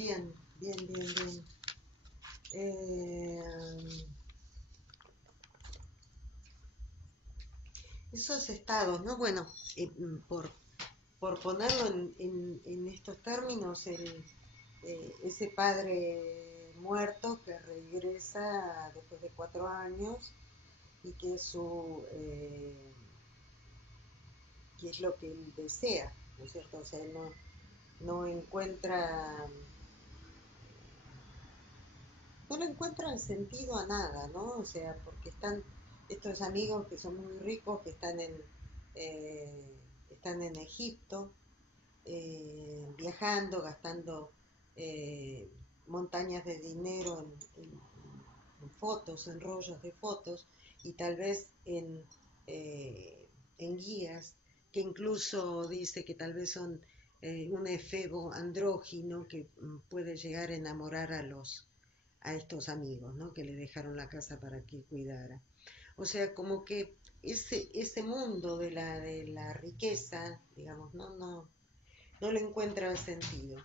Bien, bien, bien, bien. Eh, Esos estados, ¿no? Bueno, por ponerlo en estos términos, ese padre muerto que regresa después de 4 años y que es lo que él desea, ¿no es cierto? O sea, él no encuentra, no le encuentran sentido a nada, ¿no? O sea, porque están estos amigos que son muy ricos, que eh, están en Egipto, viajando, gastando eh, montañas de dinero en fotos, en rollos de fotos y tal vez en guías, que incluso dice que tal vez son un efebo andrógino que puede llegar a enamorar a estos amigos, ¿no? Que le dejaron la casa para que cuidara. O sea, como que ese mundo de la riqueza, digamos, no le encuentra el sentido.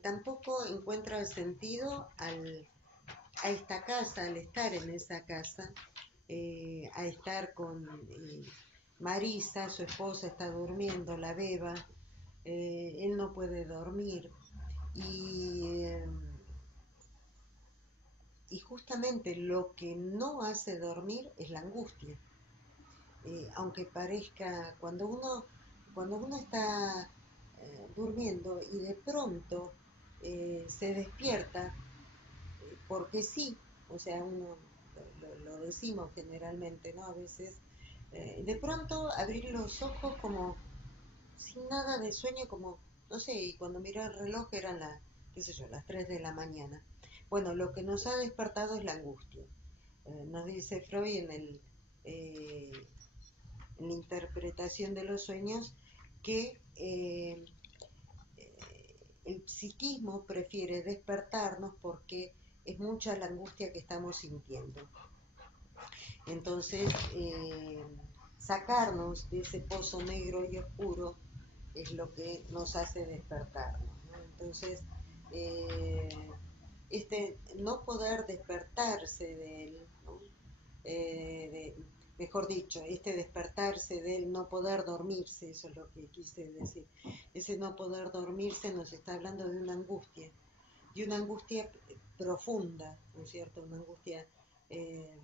Tampoco encuentra el sentido a esta casa, al estar en esa casa, a estar con Marisa, su esposa está durmiendo, la beba, él no puede dormir y justamente lo que no hace dormir es la angustia. Aunque parezca, cuando uno está durmiendo y de pronto se despierta, porque sí, o sea, uno lo decimos generalmente, ¿no? A veces, de pronto abrir los ojos como sin nada de sueño, como, no sé, y cuando miró el reloj eran qué sé yo, las 3 de la mañana. Bueno, lo que nos ha despertado es la angustia. Nos dice Freud eh, en la interpretación de los sueños que el psiquismo prefiere despertarnos porque es mucha la angustia que estamos sintiendo. Entonces, sacarnos de ese pozo negro y oscuro es lo que nos hace despertarnos, ¿no? Entonces, eh, este no poder despertarse de él, ¿no? Mejor dicho, este despertarse de él, no poder dormirse, eso es lo que quise decir. Ese no poder dormirse nos está hablando de una angustia profunda, ¿no es cierto? Una angustia eh,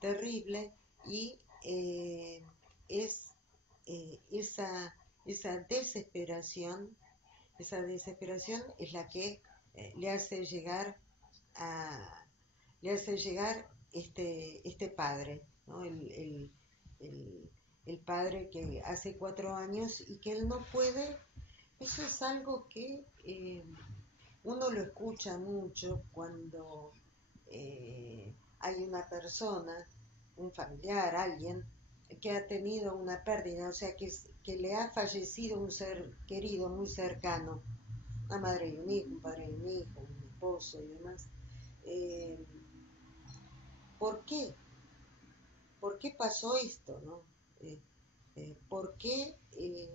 terrible y es esa desesperación, esa desesperación es la que le hace llegar a, le hace llegar este padre, ¿no? El padre que hace 4 años y que él no puede, eso es algo que uno lo escucha mucho cuando hay una persona, un familiar, alguien que ha tenido una pérdida, o sea, que le ha fallecido un ser querido muy cercano, una madre y un hijo, un padre y un hijo, un esposo y demás. Eh, ¿Por qué? ¿Por qué pasó esto, no? ¿Por qué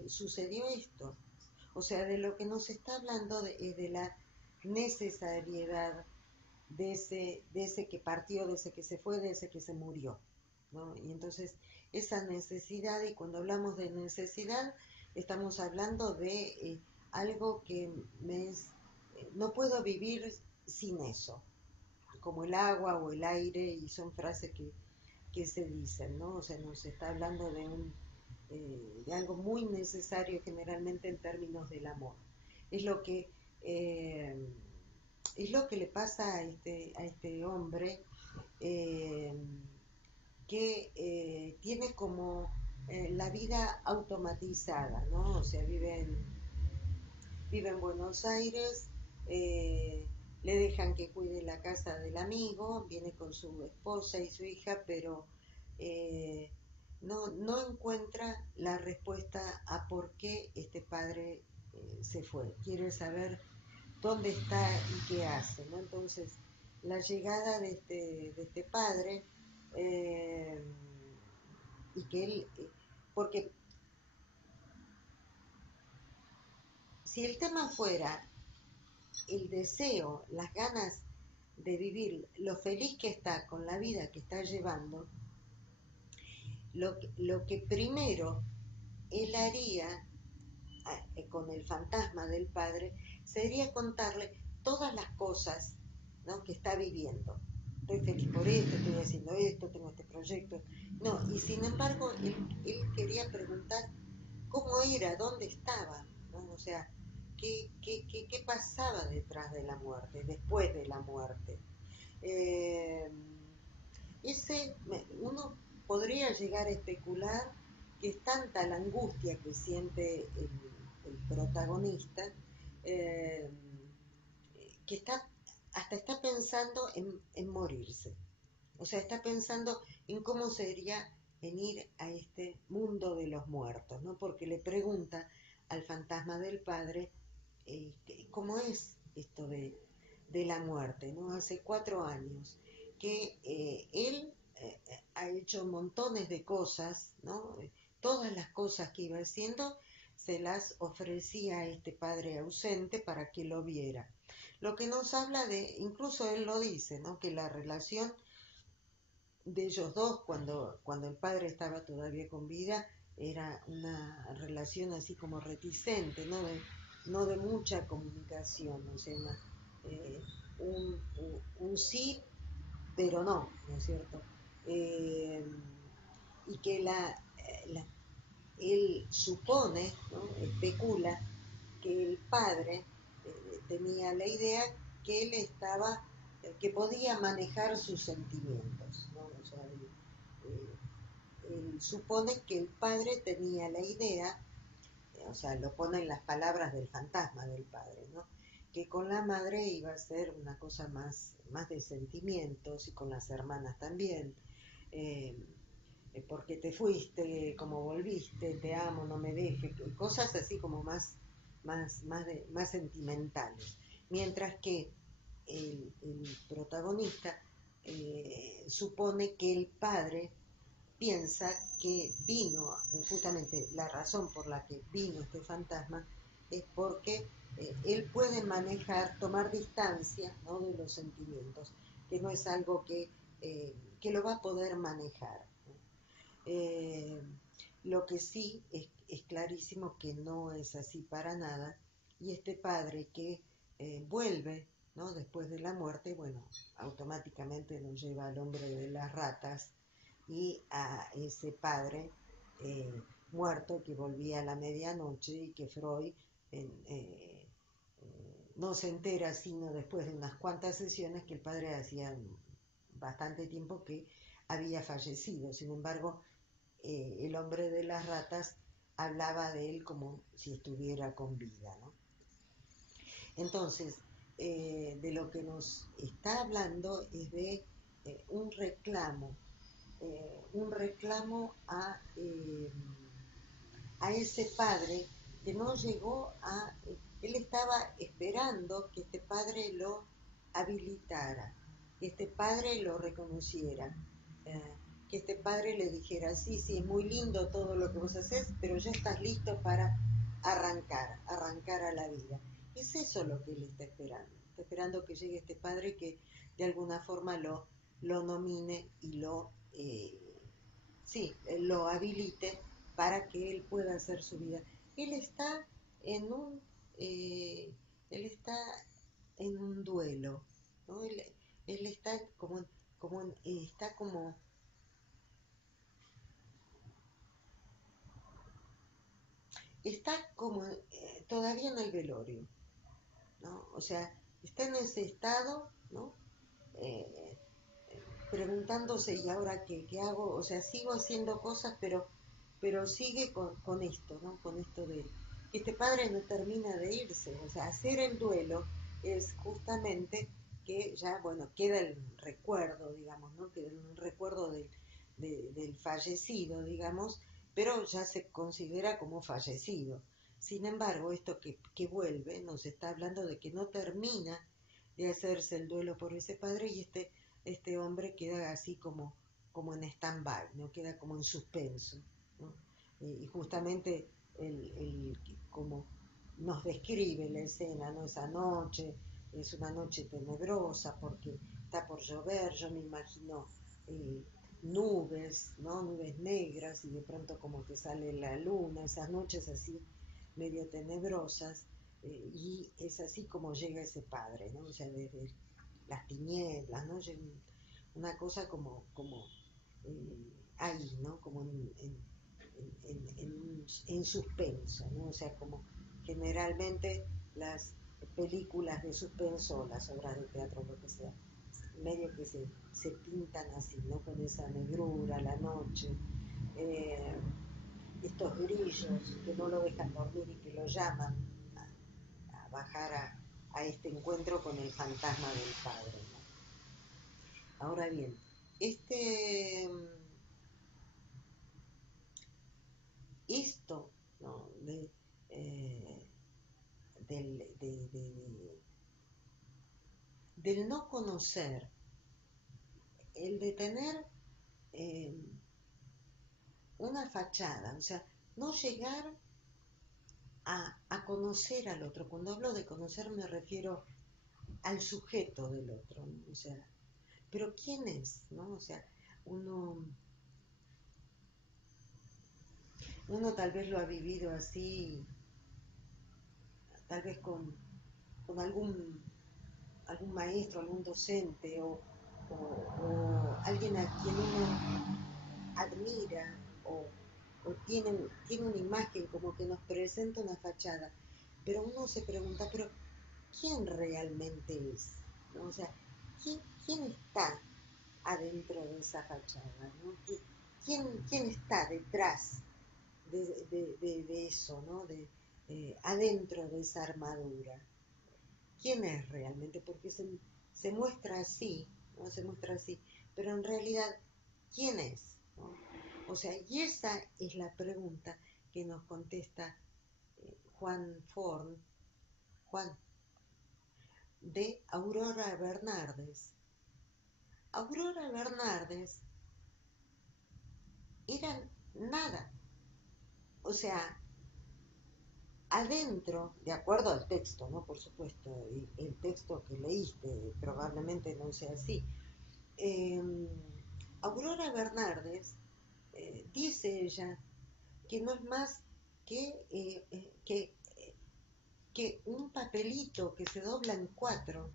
sucedió esto? O sea, de lo que nos está hablando es de la necesariedad de ese que partió, de ese que se fue, de ese que se murió, ¿no? Y entonces esa necesidad, y cuando hablamos de necesidad, estamos hablando de algo que no puedo vivir sin eso, como el agua o el aire, y son frases que se dicen, ¿no? O sea, nos está hablando de algo muy necesario generalmente en términos del amor. Es lo que, eh, es lo que le pasa a este hombre eh, que tiene como la vida automatizada, ¿no? O sea, vive en Buenos Aires, eh, le dejan que cuide la casa del amigo, viene con su esposa y su hija, pero eh, no encuentra la respuesta a por qué este padre se fue. Quiere saber dónde está y qué hace, ¿no? Entonces, la llegada de este padre, eh, y que él, porque si el tema fuera el deseo, las ganas de vivir, lo feliz que está con la vida que está llevando, lo que primero él haría con el fantasma del padre sería contarle todas las cosas, ¿no?, que está viviendo. Estoy feliz por esto, estoy haciendo esto, tengo este proyecto. No, y sin embargo, él quería preguntar cómo era, dónde estaba, ¿no? O sea, qué pasaba detrás de la muerte, después de la muerte. Eh, uno podría llegar a especular que es tanta la angustia que siente el protagonista, eh, que hasta está pensando en morirse. O sea, está pensando en cómo sería venir a este mundo de los muertos, ¿no? Porque le pregunta al fantasma del padre cómo es esto de la muerte, ¿no? Hace 4 años que él ha hecho montones de cosas, ¿no? Todas las cosas que iba haciendo se las ofrecía a este padre ausente para que lo viera. Lo que nos habla de, incluso él lo dice, ¿no?, que la relación de ellos dos, cuando el padre estaba todavía con vida, era una relación así como reticente, no de mucha comunicación, o sea, eh, un sí, pero no, ¿no es cierto? Eh, y que él supone, ¿no?, especula que el padre tenía la idea que él estaba, que podía manejar sus sentimientos, ¿no? O sea, él supone que el padre tenía la idea, o sea, lo pone en las palabras del fantasma del padre, ¿no?, que con la madre iba a ser una cosa más de sentimientos, y con las hermanas también, eh, porque te fuiste, como volviste, te amo, no me dejes, cosas así como más sentimentales. Mientras que el protagonista supone que el padre piensa que vino, justamente la razón por la que vino este fantasma es porque él puede manejar, tomar distancia, ¿no?, de los sentimientos, que no es algo que lo va a poder manejar. Eh, lo que sí es clarísimo que no es así para nada, y este padre que vuelve, ¿no?, después de la muerte, bueno, automáticamente nos lleva al hombre de las ratas y a ese padre muerto que volvía a la medianoche, y que Freud no se entera sino después de unas cuantas sesiones que el padre hacía bastante tiempo que había fallecido. Sin embargo, el hombre de las ratas hablaba de él como si estuviera con vida, ¿no? Entonces, de lo que nos está hablando es de un reclamo a ese padre que no llegó a... él estaba esperando que este padre lo habilitara, que este padre lo reconociera, eh, que este padre le dijera, sí, sí, es muy lindo todo lo que vos haces, pero ya estás listo para arrancar a la vida. Es eso lo que él está esperando que llegue este padre que de alguna forma lo nomine y lo habilite para que él pueda hacer su vida. Él está en un, eh, él está en un duelo, ¿no? Él está está como todavía en el velorio, ¿no? O sea, está en ese estado, ¿no? Eh, Preguntándose, ¿y ahora qué hago? O sea, sigo haciendo cosas, pero sigue con esto, ¿no? Con esto de que este padre no termina de irse. O sea, hacer el duelo es justamente que ya, bueno, queda el recuerdo, digamos, ¿no? Queda el recuerdo del fallecido, digamos, pero ya se considera como fallecido. Sin embargo, esto que vuelve nos está hablando de que no termina de hacerse el duelo por ese padre, y este hombre queda así como en stand-by, ¿no? Queda como en suspenso, ¿no? Y justamente como nos describe la escena, ¿no?, esa noche, es una noche tenebrosa porque está por llover, yo me imagino eh, nubes, ¿no? Nubes negras y de pronto como que sale la luna, esas noches así medio tenebrosas, y es así como llega ese padre, ¿no? O sea, desde las tinieblas, ¿no? Una cosa como ahí, ¿no? Como en suspenso, ¿no? O sea, como generalmente las películas de suspenso, las obras de teatro, lo que sea, medio que se pintan así, ¿no? Con esa negrura, la noche, eh, estos grillos que no lo dejan dormir y que lo llaman a bajar a este encuentro con el fantasma del padre, ¿no? Ahora bien, este, esto, ¿no? Eh, del, del no conocer, el de tener eh, una fachada, o sea, no llegar a conocer al otro. Cuando hablo de conocer me refiero al sujeto del otro, ¿no? O sea, pero ¿quién es? ¿No? O sea, uno, uno tal vez lo ha vivido así, tal vez con algún maestro, algún docente o alguien a quien uno admira o tiene una imagen como que nos presenta una fachada, pero uno se pregunta, pero ¿quién realmente es? ¿No? O sea, ¿quién está adentro de esa fachada? ¿No? ¿Quién está detrás de eso, ¿no? Adentro de esa armadura? ¿Quién es realmente? Porque se muestra así, ¿no? Se muestra así, pero en realidad, ¿quién es? ¿No? O sea, y esa es la pregunta que nos contesta Juan Forn, Juan, de Aurora Bernardes. Aurora Bernardes era nada, o sea, adentro, de acuerdo al texto, ¿no? Por supuesto, el texto que leíste probablemente no sea así. Eh, Aurora Bernardes, dice ella, que no es más que, que un papelito que se dobla en cuatro,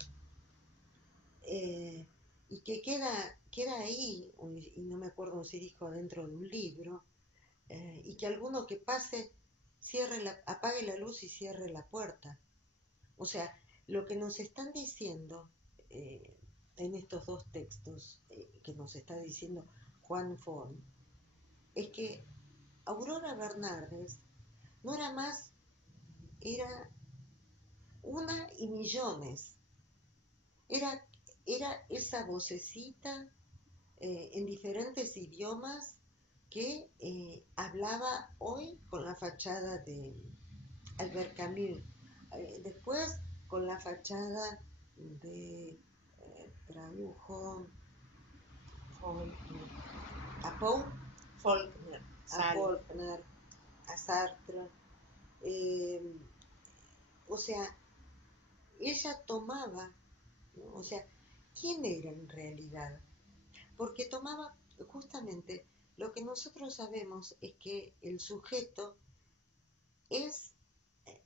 eh, y que queda ahí, y no me acuerdo si dijo dentro de un libro, y que alguno que pase apague la luz y cierre la puerta. O sea, lo que nos están diciendo en estos dos textos que nos está diciendo Juan Forn es que Aurora Bernardes no era más, era una y millones, era, era esa vocecita en diferentes idiomas que hablaba hoy con la fachada de Albert Camus, después con la fachada de tradujo a Poe, Faulkner, a Faulkner, a Sartre, eh, o sea, ella tomaba, ¿no? O sea, ¿quién era en realidad? Porque tomaba justamente lo que nosotros sabemos es que el sujeto es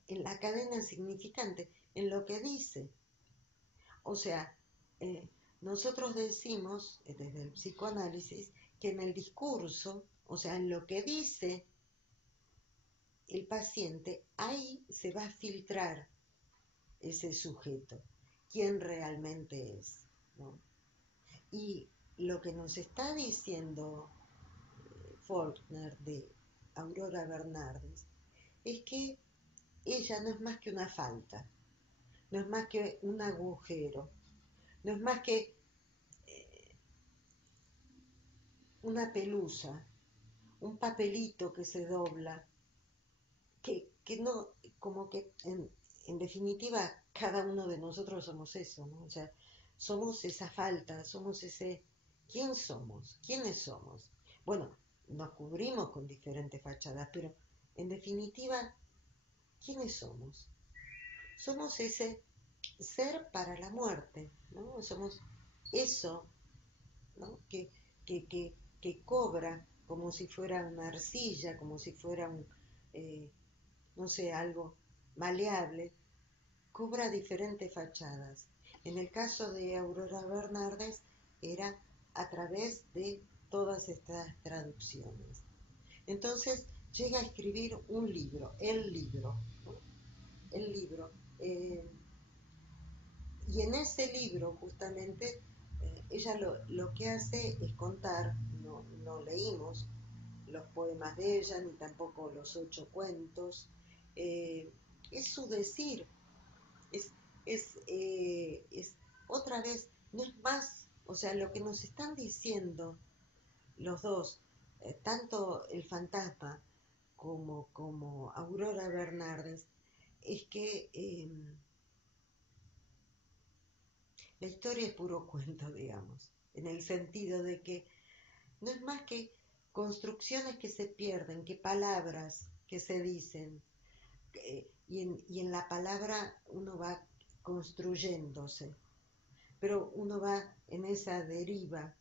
en la cadena significante, en lo que dice. O sea, eh, nosotros decimos desde el psicoanálisis que en el discurso, o sea, en lo que dice el paciente, ahí se va a filtrar ese sujeto, quién realmente es, ¿no? Y lo que nos está diciendo Faulkner de Aurora Bernardes es que ella no es más que una falta, no es más que un agujero, no es más que una pelusa, un papelito que se dobla, que no, como que en definitiva cada uno de nosotros somos eso, ¿no? O sea, somos esa falta, somos ese, ¿quién somos? ¿Quiénes somos? Bueno, nos cubrimos con diferentes fachadas, pero en definitiva, ¿quiénes somos? Somos ese ser para la muerte, ¿no? Somos eso, ¿no? Que cobra como si fuera una arcilla, como si fuera eh, no sé, algo maleable, cobra diferentes fachadas. En el caso de Aurora Bernardes era a través de todas estas traducciones. Entonces llega a escribir un libro, el libro, ¿no? El libro. Eh, y en ese libro justamente ella lo que hace es contar, no leímos los poemas de ella, ni tampoco los 8 cuentos, eh, es su decir, es, es otra vez, no es más, o sea, lo que nos están diciendo los dos, tanto el fantasma como Aurora Bernardes, es que la historia es puro cuento, digamos, en el sentido de que no es más que construcciones que se pierden, que palabras que se dicen, y en la palabra uno va construyéndose, pero uno va en esa deriva,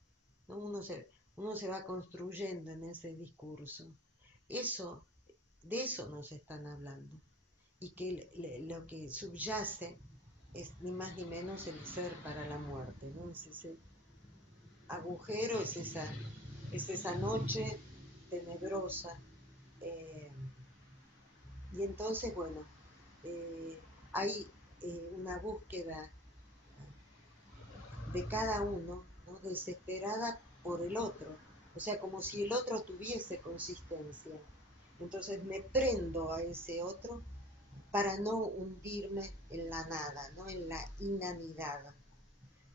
¿no? Uno se va construyendo en ese discurso. Eso, de eso nos están hablando, y que lo que subyace es ni más ni menos el ser para la muerte, ¿no? Es ese agujero, es esa noche tenebrosa. eh, y entonces, bueno, hay una búsqueda de cada uno, ¿no? Desesperada por el otro, o sea, como si el otro tuviese consistencia. Entonces me prendo a ese otro para no hundirme en la nada, ¿no? En la inanidad,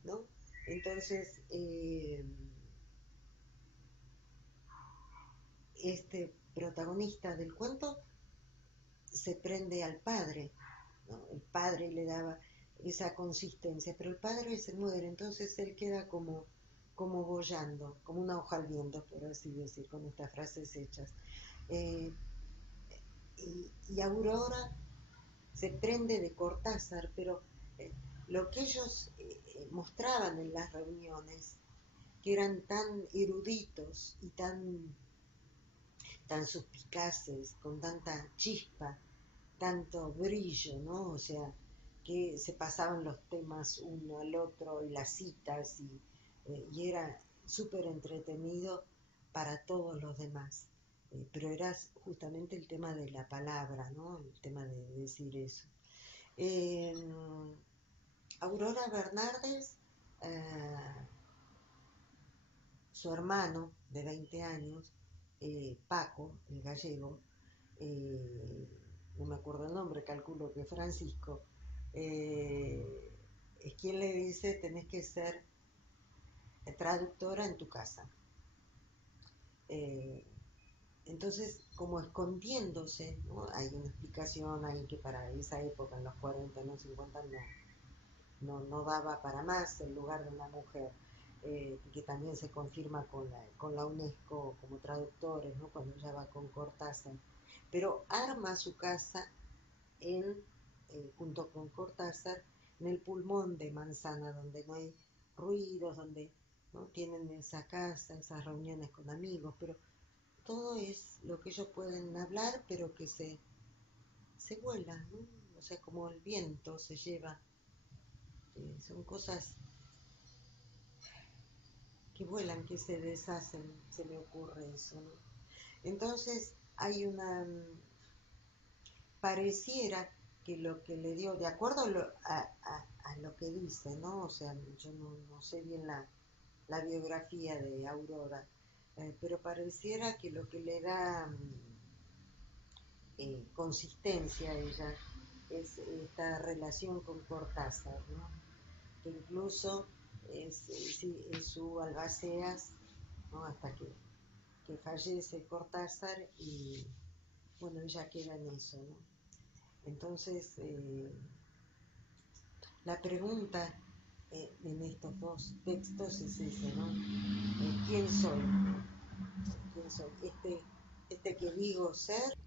¿no? Entonces, este protagonista del cuento se prende al padre, ¿no? El padre le daba esa consistencia, pero el padre se muere, entonces él queda como boyando, como una hoja al viento, por así decir, con estas frases hechas. Eh, y Aurora se prende de Cortázar, pero eh, lo que ellos mostraban en las reuniones, que eran tan eruditos y tan suspicaces, con tanta chispa, tanto brillo, ¿no? O sea, que se pasaban los temas uno al otro y las citas y era súper entretenido para todos los demás. Pero era justamente el tema de la palabra, ¿no? El tema de decir eso. Eh, Aurora Bernardes, eh, su hermano de 20 años, Paco, el gallego, eh, no me acuerdo el nombre, calculo que Francisco, es quien le dice tenés que ser traductora en tu casa. Eh, entonces, como escondiéndose, ¿no? Hay una explicación ahí que para esa época, en los 40, en los 50, no daba para más el lugar de una mujer, que también se confirma con la UNESCO como traductores, ¿no? Cuando ella va con Cortázar, pero arma su casa junto con Cortázar, en el pulmón de Manzana, donde no hay ruidos, donde no tienen esa casa, esas reuniones con amigos, pero todo es lo que ellos pueden hablar, pero que se vuela, ¿no? O sea, como el viento se lleva, son cosas que vuelan, que se deshacen, se me ocurre eso, ¿no? Entonces hay pareciera que lo que le dio, de acuerdo a lo que dice, ¿no? O sea, yo no sé bien la biografía de Aurora, pero pareciera que lo que le da consistencia a ella es esta relación con Cortázar, ¿no? Que incluso es su albaceas, ¿no? Hasta que fallece Cortázar y bueno, ella queda en eso, ¿no? Entonces, la pregunta en estos dos textos es ese, ¿no? ¿Quién soy? ¿Quién soy? Este que digo ser